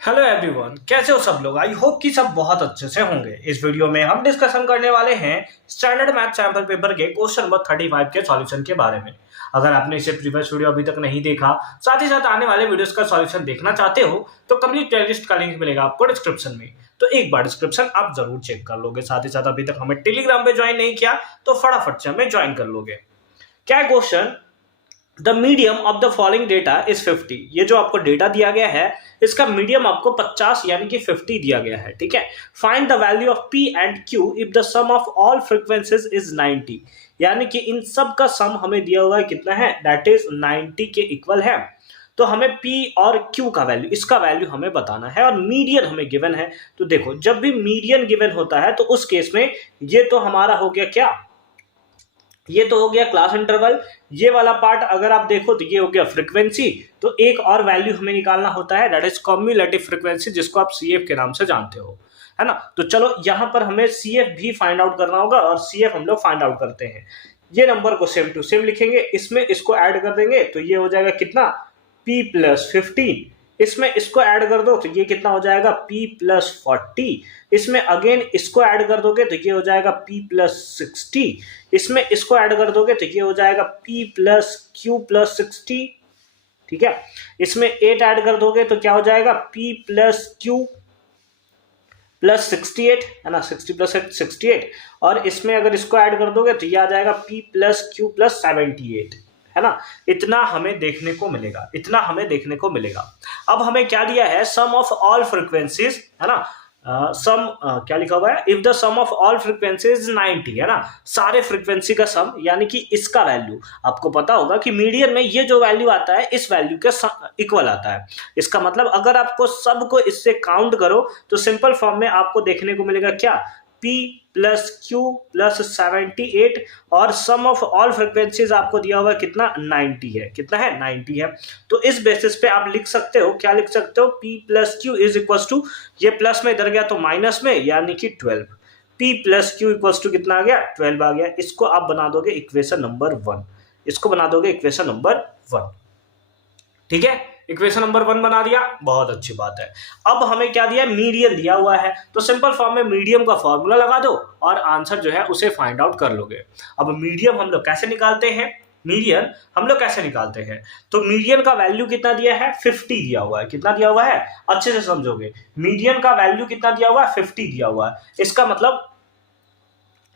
Hello everyone, कैसे हो सब लोग। आई होप कि सब बहुत अच्छे से होंगे। इस वीडियो में हम डिस्कशन करने वाले हैं स्टैंडर्ड मैथ सैंपल पेपर के क्वेश्चन नंबर 35 के सॉल्यूशन के बारे में। अगर आपने इसे प्रीवियस वीडियो अभी तक नहीं देखा, साथ ही साथ आने वाले वीडियोस का सॉल्यूशन देखना चाहते हो, तो कंप्लीट प्लेलिस्ट का लिंक मिलेगा आपको डिस्क्रिप्शन में। तो एक बार डिस्क्रिप्शन आप जरूर चेक कर लोगे। साथ ही साथ अभी तक हमें टेलीग्राम पे ज्वाइन नहीं किया तो फटाफट से हमें ज्वाइन कर लोगे। क्या question, the medium of the following data is 50। ये जो आपको डेटा दिया गया है, इसका मीडियम आपको 50 यानी कि 50 दिया गया है। ठीक है, find the value of p and q if the sum of all frequencies is 90। यानी कि इन सब का सम हमें दिया हुआ है कितना है, दैट इज 90 के इक्वल है। तो हमें P और Q का वैल्यू, इसका वैल्यू हमें बताना है, और मीडियन हमें गिवन है। तो देखो, जब भी मीडियन गिवन होता है तो उस केस में ये तो हमारा हो गया क्या, ये तो हो गया क्लास इंटरवल। ये वाला पार्ट अगर आप देखो तो ये हो गया फ्रीक्वेंसी। तो एक और वैल्यू हमें निकालना होता है, दैट इज कॉम्युलेटिव फ्रीक्वेंसी, जिसको आप CF के नाम से जानते हो, है ना। तो चलो यहां पर हमें CF भी फाइंड आउट करना होगा, और CF हम लोग फाइंड आउट करते हैं। ये नंबर को सेम टू सेम लिखेंगे, इसमें इसको ऐड कर देंगे तो ये हो जाएगा कितना, P+15। इसमें इसको ऐड कर दो तो ये कितना हो जाएगा, P+40। इसमें अगेन इसको ऐड कर दोगे तो ये हो जाएगा P+60। इसमें इसको ऐड कर दोगे तो ये हो जाएगा P+Q+60। ठीक है, इसमें 8 ऐड कर दोगे तो क्या हो जाएगा, P+Q+68, है ना, 60+8 68। और इसमें अगर इसको ऐड कर दोगे तो ये आ जाएगा P+Q+78, है ना। इतना हमें देखने को मिलेगा, इतना हमें देखने को मिलेगा। अब हमें क्या दिया है, सम ऑफ ऑल फ्रीक्वेंसीज, है ना। सम क्या लिखा हुआ है, if the sum of all frequencies 90, है ना। सारे फ्रीक्वेंसी का सम, यानी कि इसका वैल्यू आपको पता होगा कि मीडियन में ये जो वैल्यू आता है इस वैल्यू के इक्वल आता है। इसका मतलब अगर आपको सबको इससे काउंट करो तो सिंपल फॉर्म में आपको देखने को मिलेगा क्या, P+Q+78, और सम ऑफ ऑल फ्रीक्वेंसीज आपको दिया हुआ है कितना, 90 है। कितना है, 90 है। तो इस बेसिस पे आप लिख सकते हो, क्या लिख सकते हो, P+Q इज इक्वल टू, ये प्लस में इधर गया तो माइनस में, यानी कि 12। P+Q इक्वल टू कितना आ गया, 12 आ गया। इसको आप बना दोगे इक्वेशन नंबर 1, इसको बना दोगे इक्वेशन नंबर 1। ठीक है, इक्वेशन नंबर 1 बना दिया, बहुत अच्छी बात है। अब हमें क्या दिया, मीडियन दिया हुआ है, तो सिंपल फॉर्म में मीडियम का फॉर्मूला लगा दो और आंसर जो है उसे फाइंड आउट कर लोगे। अब मीडियम हम लोग कैसे निकालते हैं, मीडियन हम लोग कैसे निकालते हैं, तो मीडियन का वैल्यू कितना दिया है, 50 दिया हुआ है। कितना दिया हुआ है, अच्छे से समझोगे, मीडियन का वैल्यू कितना दिया हुआ है, 50 दिया हुआ है। इसका मतलब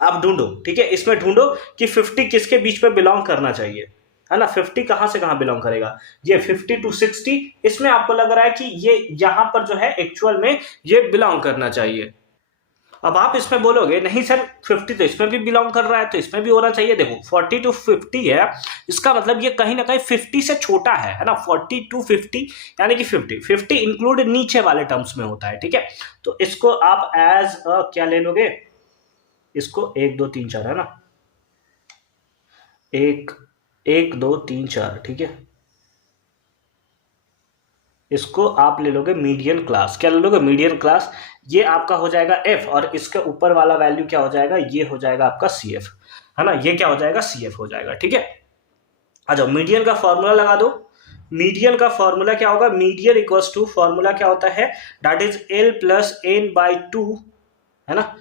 आप ढूंढो, ठीक है, इसमें ढूंढो कि 50 किसके बीच में बिलोंग करना चाहिए, है ना। 50 कहां से कहां बिलोंग करेगा, ये 50 to 60, इसमें आपको लग रहा है कि ये यहां पर जो है एक्चुअल में ये बिलोंग करना चाहिए। अब आप इसमें बोलोगे नहीं सर, 50 तो इसमें भी बिलोंग कर रहा है तो इसमें भी होना चाहिए। देखो 40 to 50 है, इसका मतलब ये कहीं ना कहीं 50 से छोटा है ना। 40 to 50 यानी कि 50 इंक्लूड नीचे वाले टर्म्स में होता है। ठीक है, तो इसको आप एज क्या ले लोगे, इसको 1 2 3 4, है ना, 1 1 2 3 4। ठीक है, इसको आप ले लोगे मीडियन क्लास। क्या ले लोगे, मीडियन क्लास। ये आपका हो जाएगा F, और इसके ऊपर वाला वैल्यू क्या हो जाएगा, ये हो जाएगा आपका CF, है ना। ये क्या हो जाएगा, CF हो जाएगा। ठीक है, आ जाओ, मीडियन का फॉर्मूला लगा दो। मीडियन का फॉर्मूला क्या होगा, मीडियन इक्वल्स टू, फॉर्मूला क्या होता है, दैट इज L+N/2, है ना।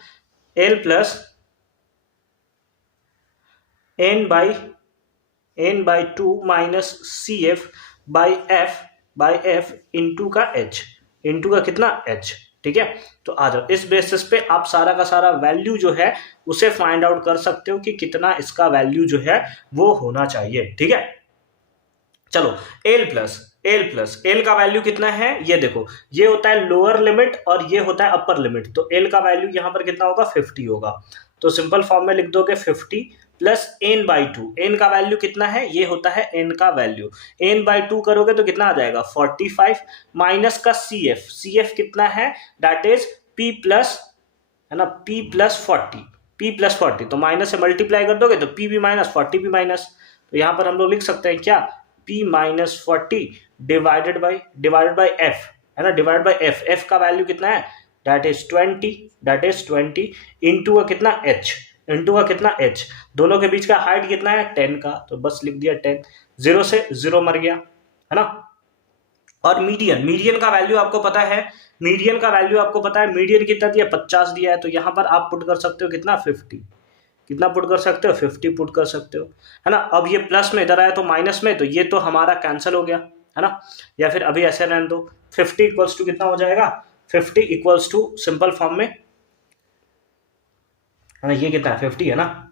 L+N/2 माइनस CF/F इंटू का H, इंटू का कितना, H। ठीक है, तो आ जाओ, इस बेसिस पे आप सारा का सारा वैल्यू जो है उसे फाइंड आउट कर सकते हो कि कितना इसका वैल्यू जो है वो होना चाहिए। ठीक है, चलो एल का वैल्यू कितना है, ये देखो, ये होता है लोअर लिमिट और ये होता है अपर लिमिट। तो एल का वैल्यू यहां पर कितना होगा, 50 होगा। तो सिंपल फॉर्म में लिख दोगे 50 प्लस N/2। एन का वैल्यू कितना है, ये होता है एन का वैल्यू। N/2 करोगे तो कितना आ जाएगा, 45 माइनस का CF कितना है, दैट इज P प्लस, है ना, P+40 तो माइनस से मल्टीप्लाई कर दोगे तो P भी माइनस 40 भी माइनस। तो यहां पर हम लोग लिख सकते हैं क्या, P-40 डिवाइडेड बाई F, है ना, डिवाइड बाई F का वैल्यू कितना है, दैट इज 20 इंटू का कितना H, दोनों के बीच का हाइट कितना है, 10 का, तो बस लिख दिया 10। 0 से 0 मर गया, है ना। और मीडियन, मीडियन का वैल्यू आपको पता है, मीडियन का वैल्यू आपको पता है, मीडियन कितना दिया 50 दिया है, तो यहाँ पर आप पुट कर सकते हो कितना 50, कितना पुट कर सकते हो 50 पुट कर सकते हो, है ना। अब ये प्लस में इधर आया तो माइनस में, तो ये तो हमारा कैंसिल हो गया, है ना। या फिर अभी ऐसे रहने दो, 50 इक्वल्स टू कितना हो जाएगा, 50 इक्वल्स टू सिंपल फॉर्म में, है ना, ये कितना है 50 है ना।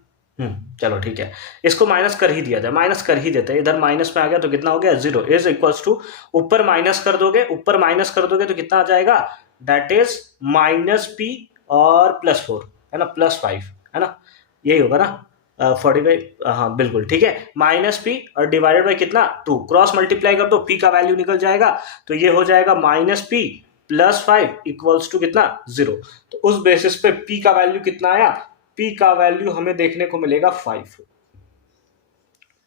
चलो ठीक है, इसको माइनस कर ही दिया जाए, माइनस कर ही देते हैं, इधर माइनस में आ गया तो कितना हो गया 0 इज इक्वल्स टू, ऊपर माइनस कर दोगे, ऊपर माइनस कर दोगे तो कितना आ जाएगा, दैट इज -p और +4, है ना, +5, है ना, यही होगा ना 45, हाँ बिल्कुल ठीक है, -p और डिवाइडेड बाई कितना 2, क्रॉस मल्टीप्लाई कर दो, p का वैल्यू निकल जाएगा, तो ये हो जाएगा -p +5 इक्वल्स टू कितना 0। तो उस बेसिस पे p का वैल्यू कितना आया, p का वैल्यू हमें देखने को मिलेगा 5,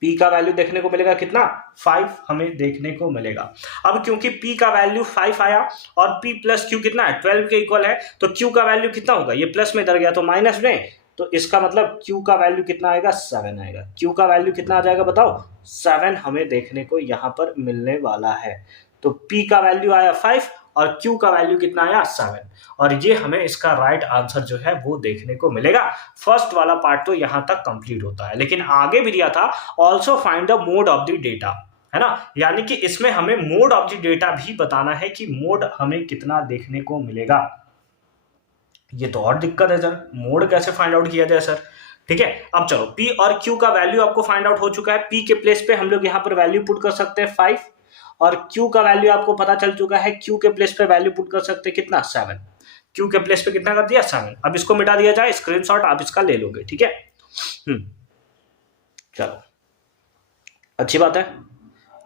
p का वैल्यू देखने को मिलेगा कितना 5 हमें देखने को मिलेगा। अब क्योंकि p का वैल्यू 5 आया और p प्लस q कितना है 12 के इक्वल है, तो q का वैल्यू कितना होगा, ये प्लस में इधर गया तो माइनस में, तो इसका मतलब q का वैल्यू कितना आएगा 7 आएगा, q का वैल्यू कितना आ जाएगा बताओ 7 हमें देखने को यहाँ पर मिलने वाला है। तो p का वैल्यू आया 5 और q का वैल्यू कितना आया 7, और ये हमें इसका राइट आंसर जो है वो देखने को मिलेगा। फर्स्ट वाला पार्ट तो यहां तक कंप्लीट होता है, लेकिन आगे भी दिया था also find the mode of the data, है ना, यानी कि इसमें हमें मोड ऑफ द डेटा भी बताना है कि मोड हमें कितना देखने को मिलेगा। ये तो और दिक्कत है सर, मोड कैसे फाइंड आउट किया जाए सर। ठीक है, अब चलो p और q का वैल्यू आपको फाइंड आउट हो चुका है, p के प्लेस पे हम लोग यहाँ पर वैल्यू पुट कर सकते हैं 5, और q का वैल्यू आपको पता चल चुका है, q के प्लेस पे वैल्यू पुट कर सकते हैं कितना 7, q के प्लेस पे कितना कर दिया 7। अब इसको मिटा दिया जाए, स्क्रीनशॉट आप इसका ले लोगे, ठीक है। चलो अच्छी बात है,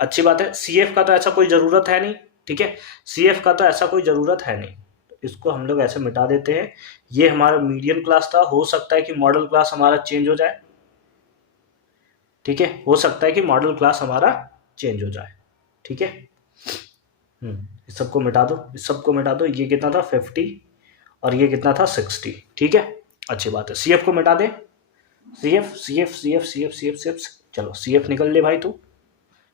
अच्छी बात है। CF का तो ऐसा कोई जरूरत है नहीं, ठीक है, CF का तो ऐसा कोई जरूरत है नहीं, इसको हम लोग ऐसे मिटा देते हैं। ये हमारा मीडियम क्लास था, हो सकता है कि मॉडल क्लास हमारा चेंज हो जाए, ठीक है, हो सकता है कि मॉडल क्लास हमारा चेंज हो जाए, ठीक है। इस सबको मिटा दो, इस सबको मिटा दो, ये कितना था 50 और ये कितना था 60, ठीक है, अच्छी बात है। CF को मिटा दे, CF CF CF CF CF CF, चलो CF निकल ले भाई तू।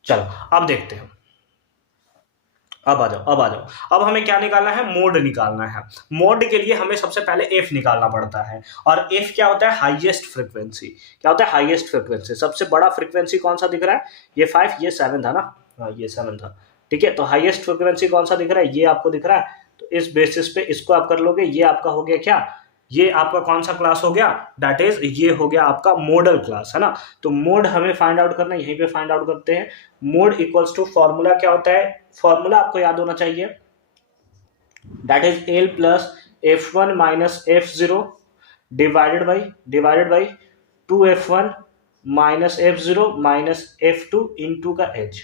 चलो अब देखते हैं, अब आ जाओ, अब आ जाओ। अब हमें क्या निकालना है, मोड निकालना है। मोड के लिए हमें सबसे पहले f निकालना पड़ता है, और f क्या होता है, हाईएस्ट फ्रीक्वेंसी। क्या होता है, हाईएस्ट फ्रीक्वेंसी। सबसे बड़ा फ्रीक्वेंसी कौन सा दिख रहा है, ये 5, ये 7 था ना, हाँ ये 7 था, ठीक है। तो हाईएस्ट फ्रीक्वेंसी कौन सा दिख रहा है, ये आपको दिख रहा है, तो इस बेसिस पे इसको आप कर लोगे। ये आपका हो गया क्या, ये आपका कौन सा क्लास हो गया, दैट इज ये हो गया आपका मॉडल क्लास, है ना। तो मोड हमें फाइंड आउट करना है, यहीं पे फाइंड आउट करते हैं। मोड इक्वल्स टू, फॉर्मूला क्या होता है, फॉर्मूला आपको याद होना चाहिए, that is L plus F1 minus F0 divided by 2F1 minus F0 minus F2 into का H,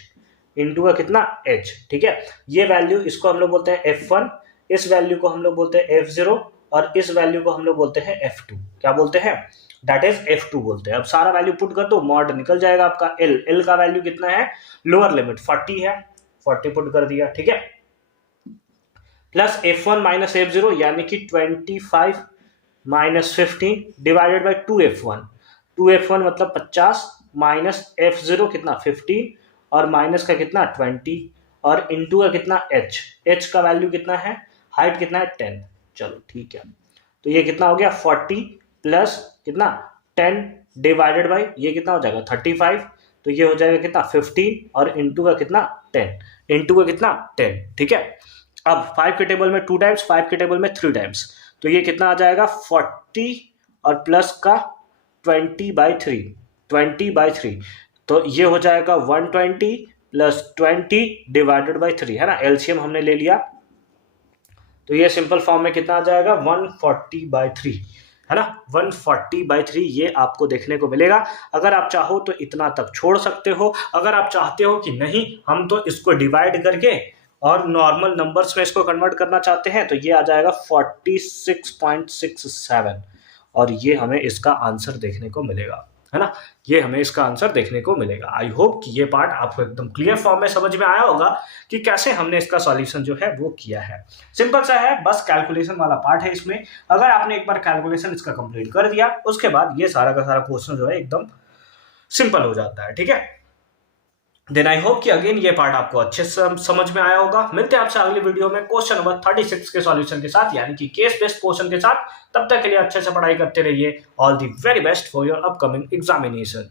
इंटू का कितना H, ठीक है। ये वैल्यू, इसको हम लोग बोलते हैं F1, इस वैल्यू को हम लोग बोलते हैं F0, और इस वैल्यू को हम लोग बोलते हैं F2। क्या बोलते हैं, दैट इज F2 बोलते हैं। अब सारा वैल्यू पुट कर दो, मॉड निकल जाएगा आपका L का वैल्यू कितना है, लोअर लिमिट 40 है, 40 पुट कर दिया, ठीक है, प्लस F1 माइनस F0 यानी कि 25 minus 15 divided by 2F1, 2F1 मतलब 50 माइनस F0 कितना 15 और माइनस का कितना 20 और इंटू का कितना H का वैल्यू कितना है, हाइट कितना है 10। चलो ठीक है, तो ये कितना हो गया 40 प्लस कितना 10 डिवाइडेड बाई ये कितना हो जाएगा 35, तो ये हो जाएगा कितना 15 और इंटू का कितना 10, इंटू का कितना 10, ठीक है। अब 5 के टेबल में 2 टाइम्स, 5 के टेबल में 3 टाइम्स, तो ये कितना आ जाएगा 40 और प्लस का 20/3, 20/3, तो ये हो जाएगा 120 प्लस 20 डिवाइडेड बाई 3, है ना, एलसीएम हमने ले लिया, तो ये सिंपल फॉर्म में कितना आ जाएगा 140/3, है ना, 140/3 ये आपको देखने को मिलेगा। अगर आप चाहो तो इतना तक छोड़ सकते हो, अगर आप चाहते हो कि नहीं हम तो इसको डिवाइड करके और नॉर्मल नंबर्स में इसको कन्वर्ट करना चाहते हैं, तो ये आ जाएगा 46.67, और ये हमें इसका आंसर देखने को मिलेगा, है ना, ये हमें इसका आंसर देखने को मिलेगा। आई होप कि ये पार्ट आपको एकदम क्लियर फॉर्म में समझ में आया होगा कि कैसे हमने इसका सॉल्यूशन जो है वो किया है। सिंपल सा है, बस कैलकुलेशन वाला पार्ट है इसमें। अगर आपने एक बार कैलकुलेशन इसका कंप्लीट कर दिया, उसके बाद ये सारा का सारा क्वेश्चन जो है एकदम सिंपल हो जाता है, ठीक है। देन आई होप कि अगेन ये पार्ट आपको अच्छे से समझ में आया होगा। मिलते हैं आपसे अगली वीडियो में क्वेश्चन नंबर 36 के सॉल्यूशन के साथ, यानी कि केस बेस्ड क्वेश्चन के साथ। तब तक के लिए अच्छे से पढ़ाई करते रहिए। All the very best for your upcoming examination.